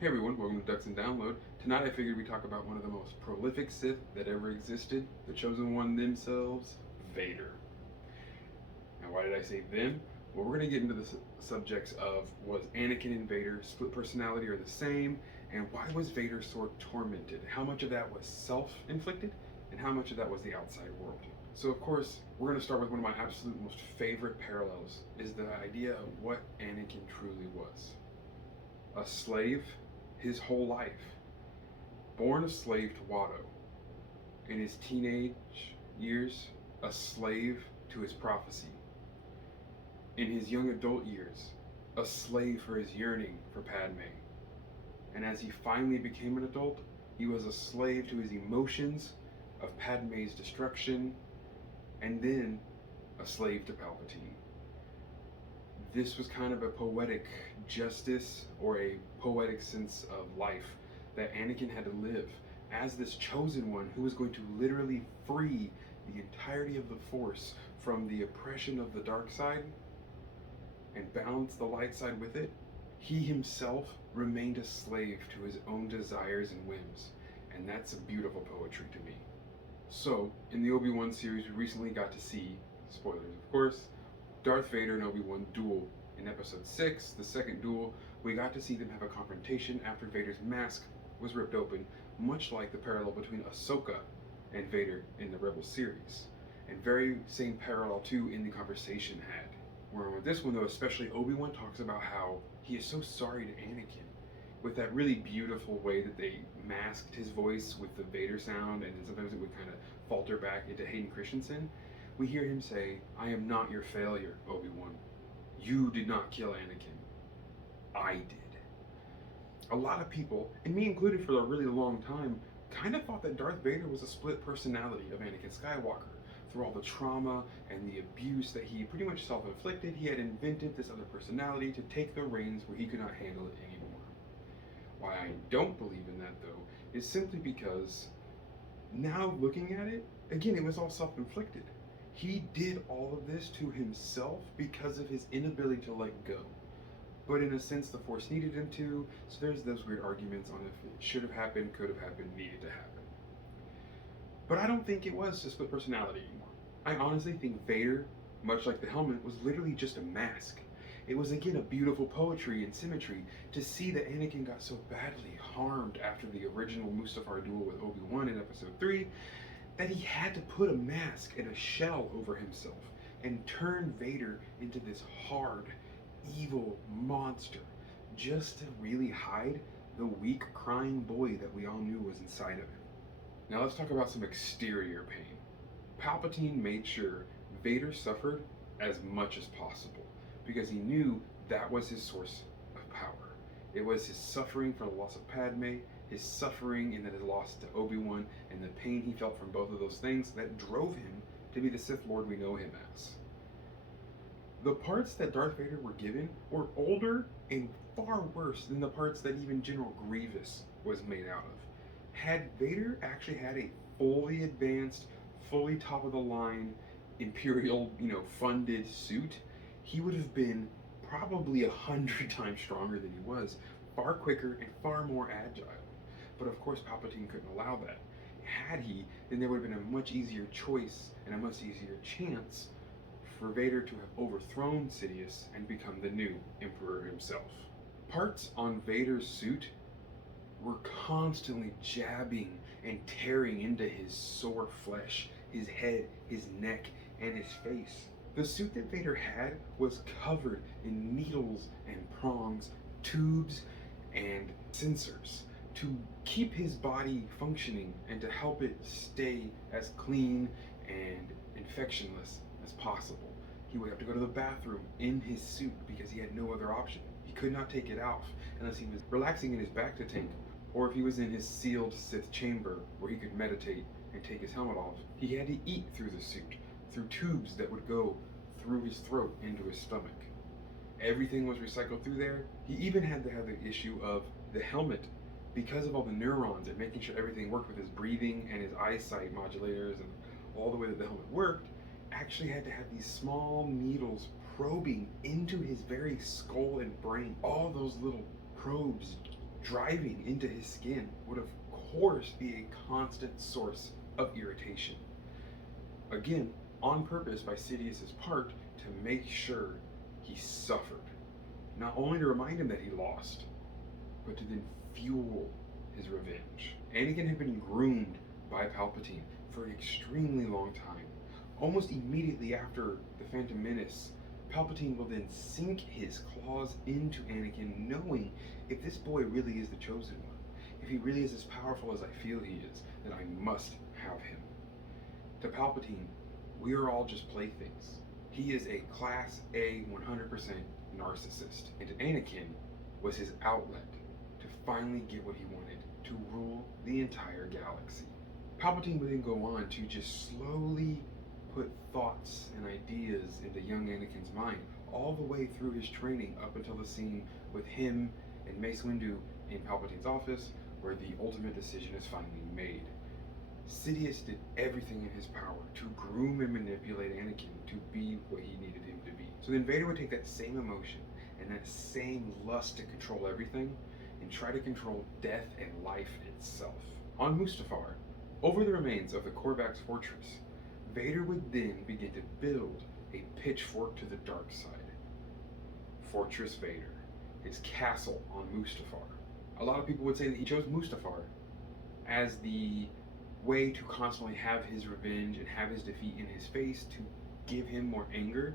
Hey everyone, welcome to Ducks and Download. Tonight I figured we'd talk about one of the most prolific Sith that ever existed, the Chosen One themselves, Vader. Now why did I say them? Well, we're going to get into the subjects of was Anakin and Vader split personality or the same, and why was Vader so tormented? How much of that was self-inflicted, and how much of that was the outside world? So of course, we're going to start with one of my absolute most favorite parallels, is the idea of what Anakin truly was. A slave his whole life, born a slave to Watto. In his teenage years, a slave to his prophecy. In his young adult years, a slave for his yearning for Padme. And as he finally became an adult, he was a slave to his emotions of Padme's destruction, and then a slave to Palpatine. This was kind of a poetic justice or a poetic sense of life that Anakin had to live as this chosen one who was going to literally free the entirety of the Force from the oppression of the dark side and balance the light side with it. He himself remained a slave to his own desires and whims, and that's a beautiful poetry to me. So, in the Obi-Wan series, we recently got to see, spoilers of course, Darth Vader and Obi-Wan duel. In episode 6, the second duel, we got to see them have a confrontation after Vader's mask was ripped open, much like the parallel between Ahsoka and Vader in the Rebels series. And very same parallel too in the conversation had. Where with this one though, especially Obi-Wan talks about how he is so sorry to Anakin, with that really beautiful way that they masked his voice with the Vader sound, and then sometimes it would kind of falter back into Hayden Christensen. We hear him say, "I am not your failure, Obi-Wan. You did not kill Anakin. I did." A lot of people, and me included for a really long time, kind of thought that Darth Vader was a split personality of Anakin Skywalker. Through all the trauma and the abuse that he pretty much self-inflicted, he had invented this other personality to take the reins where he could not handle it anymore. Why I don't believe in that though is simply because now looking at it, again, it was all self-inflicted. He did all of this to himself because of his inability to let go. But in a sense, the Force needed him to, so there's those weird arguments on if it should have happened, could have happened, needed to happen. But I don't think it was a split personality anymore. I honestly think Vader, much like the helmet, was literally just a mask. It was again a beautiful poetry and symmetry to see that Anakin got so badly harmed after the original Mustafar duel with Obi-Wan in episode 3, that he had to put a mask and a shell over himself and turn Vader into this hard, evil monster just to really hide the weak, crying boy that we all knew was inside of him. Now let's talk about some exterior pain. Palpatine made sure Vader suffered as much as possible because he knew that was his source of power. It was his suffering from the loss of Padme, his suffering in his loss to Obi-Wan, and the pain he felt from both of those things that drove him to be the Sith Lord we know him as. The parts that Darth Vader were given were older and far worse than the parts that even General Grievous was made out of. Had Vader actually had a fully advanced, fully top of the line, Imperial, funded suit, he would have been probably 100 times stronger than he was, far quicker and far more agile. But of course Palpatine couldn't allow that. Had he, then there would have been a much easier choice and a much easier chance for Vader to have overthrown Sidious and become the new Emperor himself. Parts on Vader's suit were constantly jabbing and tearing into his sore flesh, his head, his neck, and his face. The suit that Vader had was covered in needles and prongs, tubes, and sensors to keep his body functioning and to help it stay as clean and infectionless as possible. He would have to go to the bathroom in his suit because he had no other option. He could not take it off unless he was relaxing in his bacta tank, or if he was in his sealed Sith chamber where he could meditate and take his helmet off. He had to eat through the suit, through tubes that would go through his throat into his stomach. Everything was recycled through there. He even had to have the issue of the helmet, because of all the neurons and making sure everything worked with his breathing and his eyesight modulators and all the way that the helmet worked, actually had to have these small needles probing into his very skull and brain. All those little probes driving into his skin would of course be a constant source of irritation. Again, on purpose by Sidious's part to make sure he suffered. Not only to remind him that he lost, but to then fuel his revenge. Anakin had been groomed by Palpatine for an extremely long time. Almost immediately after the Phantom Menace, Palpatine will then sink his claws into Anakin, knowing if this boy really is the chosen one, if he really is as powerful as I feel he is, then I must have him. To Palpatine, we are all just playthings. He is a Class A 100% narcissist, and Anakin was his outlet to finally get what he wanted, to rule the entire galaxy. Palpatine would then go on to just slowly put thoughts and ideas into young Anakin's mind, all the way through his training up until the scene with him and Mace Windu in Palpatine's office, where the ultimate decision is finally made. Sidious did everything in his power to groom and manipulate Anakin to be what he needed him to be. So then Vader would take that same emotion and that same lust to control everything and try to control death and life itself. On Mustafar, over the remains of the Korvax fortress, Vader would then begin to build a pitchfork to the dark side. Fortress Vader, his castle on Mustafar. A lot of people would say that he chose Mustafar as the way to constantly have his revenge and have his defeat in his face to give him more anger,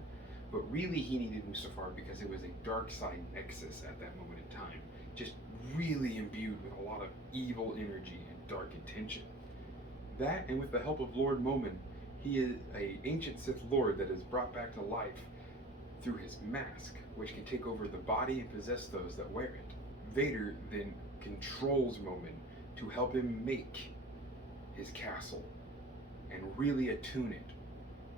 but really he needed Mustafar because it was a dark side nexus at that moment in time, just really imbued with a lot of evil energy and dark intention. That, and with the help of Lord Momin, he is an ancient Sith Lord that is brought back to life through his mask, which can take over the body and possess those that wear it. Vader then controls Momin to help him make his castle and really attune it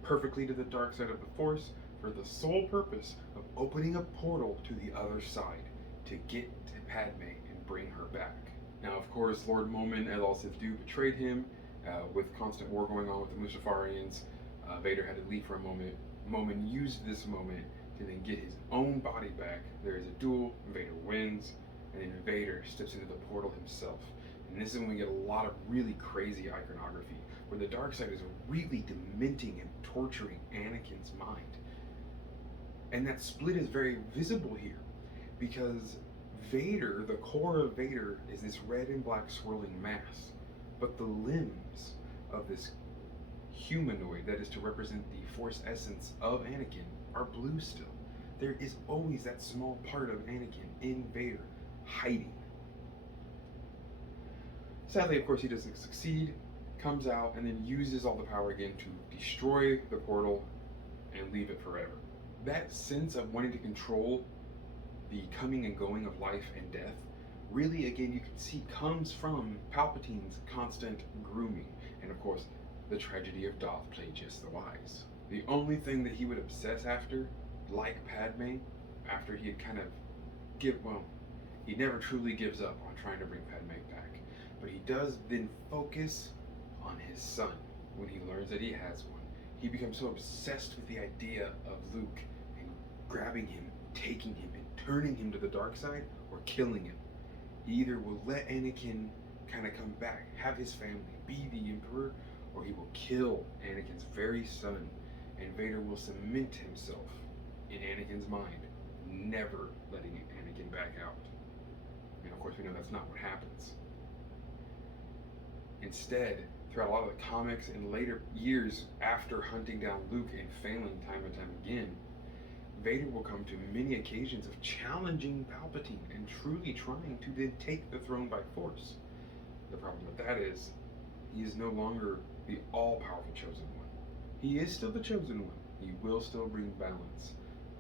perfectly to the dark side of the Force for the sole purpose of opening a portal to the other side to get to Padme and bring her back. Now, of course, Lord Momin, as all Sith do, betrayed him. With constant war going on with the Mustafarians, Vader had to leave for a moment. Momin used this moment to then get his own body back. There is a duel, Vader wins, and then Vader steps into the portal himself. And this is when we get a lot of really crazy iconography, where the dark side is really dementing and torturing Anakin's mind. And that split is very visible here, because Vader, the core of Vader, is this red and black swirling mass. But the limbs of this humanoid that is to represent the Force essence of Anakin are blue still. There is always that small part of Anakin in Vader hiding. Sadly, of course, he doesn't succeed, comes out, and then uses all the power again to destroy the portal and leave it forever. That sense of wanting to control the coming and going of life and death really, again, you can see comes from Palpatine's constant grooming, and of course, the tragedy of Darth Plagueis the Wise. The only thing that he would obsess after, like Padme, after he had kind of he never truly gives up on trying to bring Padme back, but he does then focus on his son when he learns that he has one. He becomes so obsessed with the idea of Luke and grabbing him, taking him, and turning him to the dark side, or killing him. He either will let Anakin kind of come back, have his family, be the Emperor, or he will kill Anakin's very son, and Vader will cement himself in Anakin's mind, never letting Anakin back out. And of course, we know that's not what happens. Instead, throughout a lot of the comics and later years after hunting down Luke and failing time and time again, Vader will come to many occasions of challenging Palpatine and truly trying to then take the throne by force. The problem with that is, he is no longer the all-powerful chosen one. He is still the chosen one. He will still bring balance.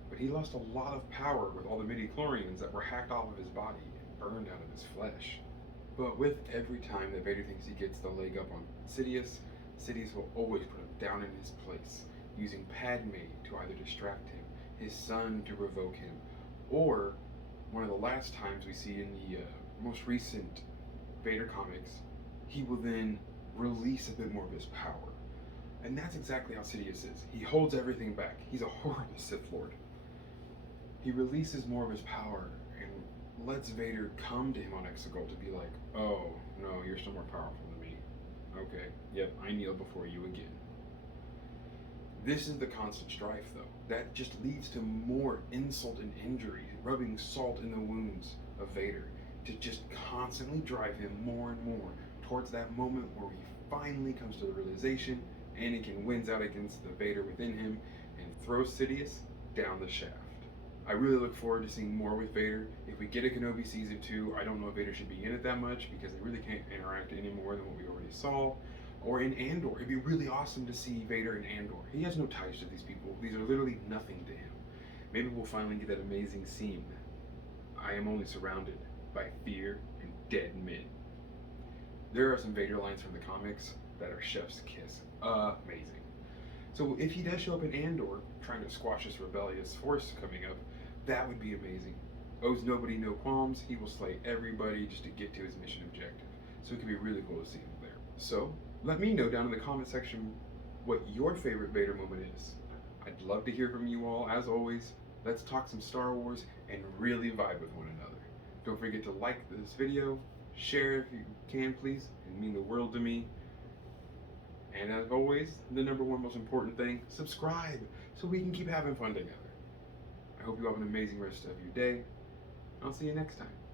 But he lost a lot of power with all the midi-chlorians that were hacked off of his body and burned out of his flesh. But with every time that Vader thinks he gets the leg up on Sidious, Sidious will always put him down in his place, using Padme to either distract him, his son to revoke him, or one of the last times we see in the most recent Vader comics, he will then release a bit more of his power. And that's exactly how Sidious is. He holds everything back. He's a horrible Sith Lord. He releases more of his power and lets Vader come to him on Exegol to be like, oh, no, you're still more powerful than me. Okay, yep, I kneel before you again. This is the constant strife, though. That just leads to more insult and injury, rubbing salt in the wounds of Vader, to just constantly drive him more and more towards that moment where he finally comes to the realization Anakin wins out against the Vader within him and throws Sidious down the shaft. I really look forward to seeing more with Vader. If we get a Kenobi Season 2, I don't know if Vader should be in it that much because they really can't interact any more than what we already saw. Or in Andor, it'd be really awesome to see Vader in Andor. He has no ties to these people. These are literally nothing to him. Maybe we'll finally get that amazing scene. I am only surrounded by fear and dead men. There are some Vader lines from the comics that are chef's kiss. Amazing. So if he does show up in Andor, trying to squash this rebellious force coming up, that would be amazing. Owes nobody no qualms. He will slay everybody just to get to his mission objective. So it could be really cool to see him there. So let me know down in the comment section what your favorite Vader moment is. I'd love to hear from you all. As always, let's talk some Star Wars and really vibe with one another. Don't forget to like this video, share if you can, please. It would mean the world to me. And as always, the number one most important thing, subscribe so we can keep having fun together. I hope you have an amazing rest of your day. I'll see you next time.